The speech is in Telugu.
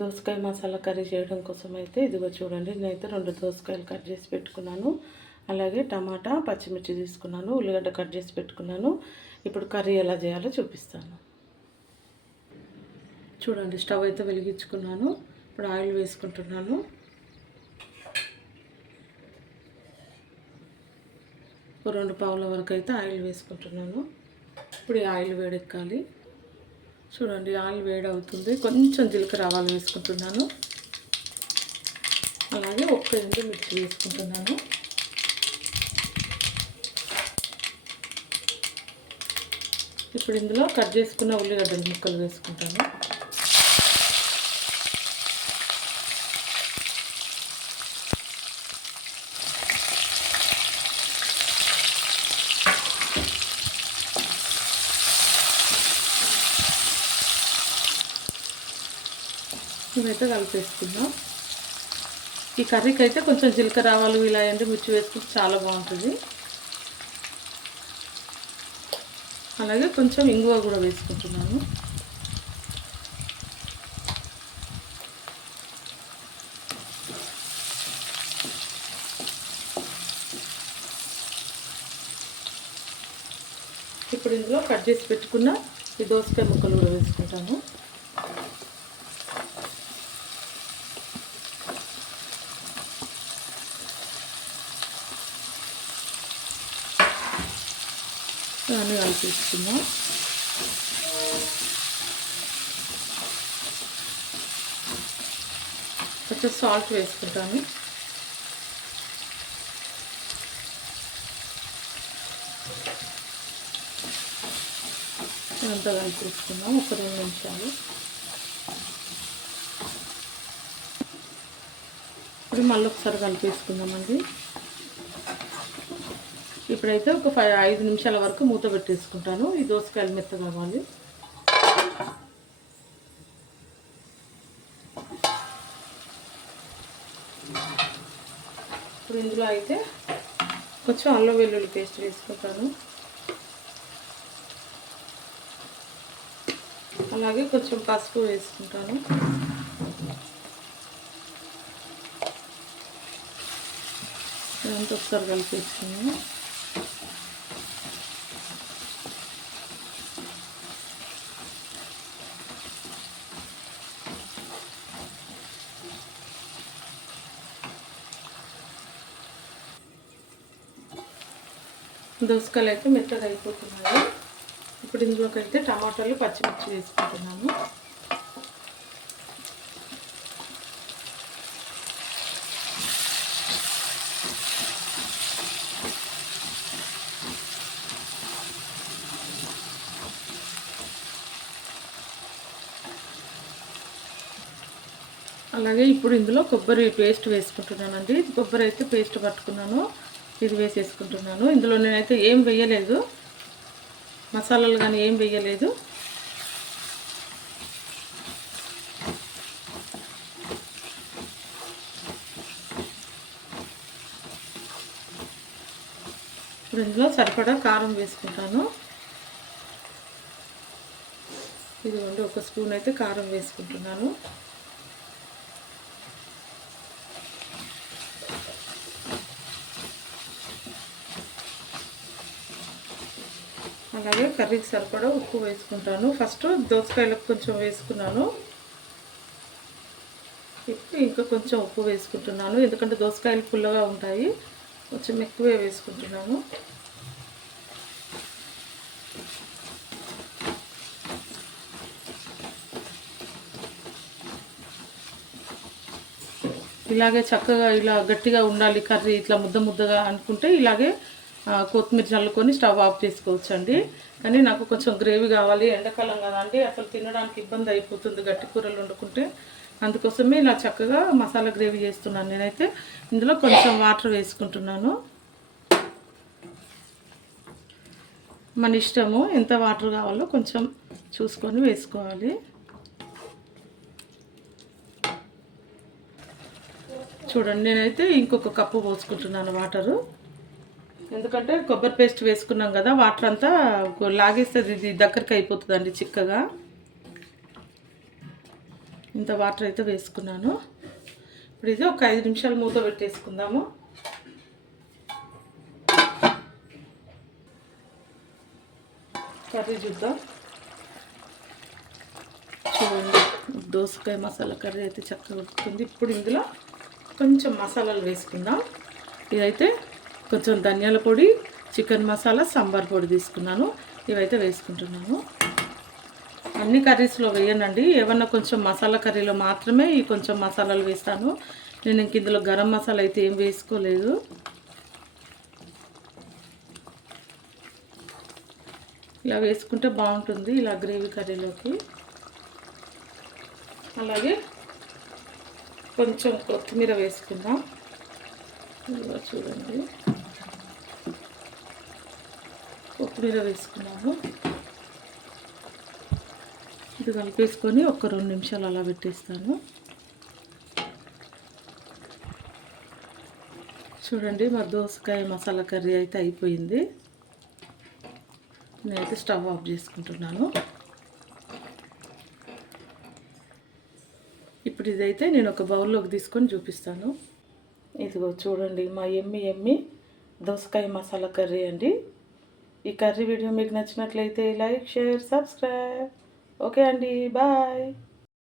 దోసకాయ మసాలా కర్రీ చేయడం కోసం అయితే ఇదిగో చూడండి, నేనైతే 2 దోసకాయలు కట్ చేసి పెట్టుకున్నాను. అలాగే టమాటా, పచ్చిమిర్చి తీసుకున్నాను, ఉల్లిగడ్డ కట్ చేసి పెట్టుకున్నాను. ఇప్పుడు కర్రీ ఎలా చేయాలో చూపిస్తాను. చూడండి, స్టవ్ అయితే వెలిగించుకున్నాను. ఇప్పుడు ఆయిల్ వేసుకుంటున్నాను. ఒక 2 పావుల వరకు అయితే ఆయిల్ వేసుకుంటున్నాను. ఇప్పుడు ఈ ఆయిల్ వేడెక్కాలి. చూడండి, ఆయిల్ వేడి అవుతుంది. కొంచెం జీలకర్ర ఆవాలు వేసుకుంటున్నాను. అలాగే 1 ఎండుమిర్చి వేసుకుంటున్నాను. ఇప్పుడు ఇందులో కట్ చేసుకున్న ఉల్లిగడ్డల ముక్కలు వేసుకుంటాను. ఇవైతే కలిపేసుకుందాం. ఈ కర్రీకి అయితే కొంచెం జీలకర్ర ఆవాలు ఇలా ఎండుమిర్చి వేసుకుంటే చాలా బాగుంటుంది. అలాగే కొంచెం ఇంగువ కూడా వేసుకుంటున్నాను. ఇప్పుడు ఇందులో కట్ చేసి పెట్టుకున్న ఈ దోసకాయ ముక్కలు కూడా వేసుకుంటాను. అన్నీ కలిపేసుకుందాం. కొంచెం సాల్ట్ వేసుకుంటాను. ఇదంతా కలిపేసుకుందాం ఒక 2 నిమిషాలు. ఇప్పుడు మళ్ళీ ఒకసారి కలిపేసుకుందామండి. ఇప్పుడైతే ఒక 5 నిమిషాల వరకు మూత పెట్టేసుకుంటాను. ఈ దోసకాయలు మెత్తగా కావాలి. ఇప్పుడు ఇందులో అయితే కొంచెం అల్లం వెల్లుల్లి పేస్ట్ వేసుకుంటాను. అలాగే కొంచెం పసుపు వేసుకుంటాను. ఇదంతా ఒకసారి కలిపేసుకున్నాను. దోసకాయలు అయితే మెత్తగా అయిపోతున్నాయి. ఇప్పుడు ఇందులోకి అయితే టమాటాలు, పచ్చిమిర్చి వేసుకుంటున్నాను. అలాగే ఇప్పుడు ఇందులో కొబ్బరి పేస్ట్ వేసుకుంటున్నానండి. కొబ్బరి అయితే పేస్ట్ పట్టుకున్నాను, ఇది వేసేసుకుంటున్నాను. ఇందులో నేనైతే ఏం వేయలేదు, మసాలాలు కానీ ఏం వేయలేదు. ఇప్పుడు ఇందులో సరిపడా కారం వేసుకుంటాను. ఇదిగోండి, 1 స్పూన్ అయితే కారం వేసుకుంటున్నాను. అలాగే కర్రీకి సరిపడా ఉప్పు వేసుకుంటాను. ఫస్ట్ దోసకాయలకు కొంచెం వేసుకున్నాను. ఇప్పుడు ఇంకా కొంచెం ఉప్పు వేసుకుంటున్నాను, ఎందుకంటే దోసకాయలు పుల్లగా ఉంటాయి. కొంచెం ఎక్కువే వేసుకుంటున్నాను. ఇలాగే చక్కగా ఇలా గట్టిగా ఉండాలి కర్రీ, ఇట్లా ముద్ద ముద్దగా అనుకుంటే ఇలాగే కొత్తిమీర చల్లుకొని స్టవ్ ఆఫ్ చేసుకోవచ్చండి. కానీ నాకు కొంచెం గ్రేవీ కావాలి, ఎండాకాలం కదండి, అసలు తినడానికి ఇబ్బంది అయిపోతుంది గట్టి కూరలు వండుకుంటే. అందుకోసమే ఇలా చక్కగా మసాలా గ్రేవీ చేస్తున్నాను. నేనైతే ఇందులో కొంచెం వాటర్ వేసుకుంటున్నాను. మన ఇష్టము, ఎంత వాటర్ కావాలో కొంచెం చూసుకొని వేసుకోవాలి. చూడండి, నేనైతే ఇంకొక కప్పు పోసుకుంటున్నాను వాటరు. ఎందుకంటే కొబ్బరి పేస్ట్ వేసుకున్నాం కదా, వాటర్ అంతా లాగేస్తుంది, ఇది దగ్గరికి అయిపోతుందండి చిక్కగా. ఇంత వాటర్ అయితే వేసుకున్నాను. ఇప్పుడు ఇది ఒక 5 నిమిషాలు మూత పెట్టేసుకుందాము. కర్రీ చూద్దాం. చూడండి, దోసకాయ మసాలా కర్రీ అయితే చక్కగా ఉడుకుతుంది. ఇప్పుడు ఇందులో కొంచెం మసాలాలు వేసుకుందాం. ఇదైతే కొంచెం ధనియాల పొడి, చికెన్ మసాలా, సాంబార్ పొడి తీసుకున్నాను. ఇవైతే వేసుకుంటున్నాను. అన్ని కర్రీస్లో వేయనండి, ఏమన్నా కొంచెం మసాలా కర్రీలో మాత్రమే ఈ కొంచెం మసాలాలు వేస్తాను. నేను ఇంక ఇందులో గరం మసాలా అయితే ఏం వేసుకోలేదు. ఇలా వేసుకుంటే బాగుంటుంది ఇలా గ్రేవీ కర్రీలోకి. అలాగే కొంచెం కొత్తిమీర వేసుకుందాం. ఇలా చూడండి, కొత్తిమీర వేసుకున్నాము. ఇది కలిపేసుకొని ఒక 2 నిమిషాలు అలా పెట్టేస్తాను. చూడండి, మా దోసకాయ మసాలా కర్రీ అయితే అయిపోయింది. నేనైతే స్టవ్ ఆఫ్ చేసుకుంటున్నాను. ఇప్పుడు ఇదైతే నేను ఒక బౌల్లోకి తీసుకొని చూపిస్తాను. ఇదిగో చూడండి, మా ఎమ్మి దోసకాయ మసాలా కర్రీ అండి. ఈ కర్రీ వీడియో మీకు నచ్చినట్లయితే లైక్, షేర్, సబ్స్క్రైబ్. ఓకే అండి, బాయ్.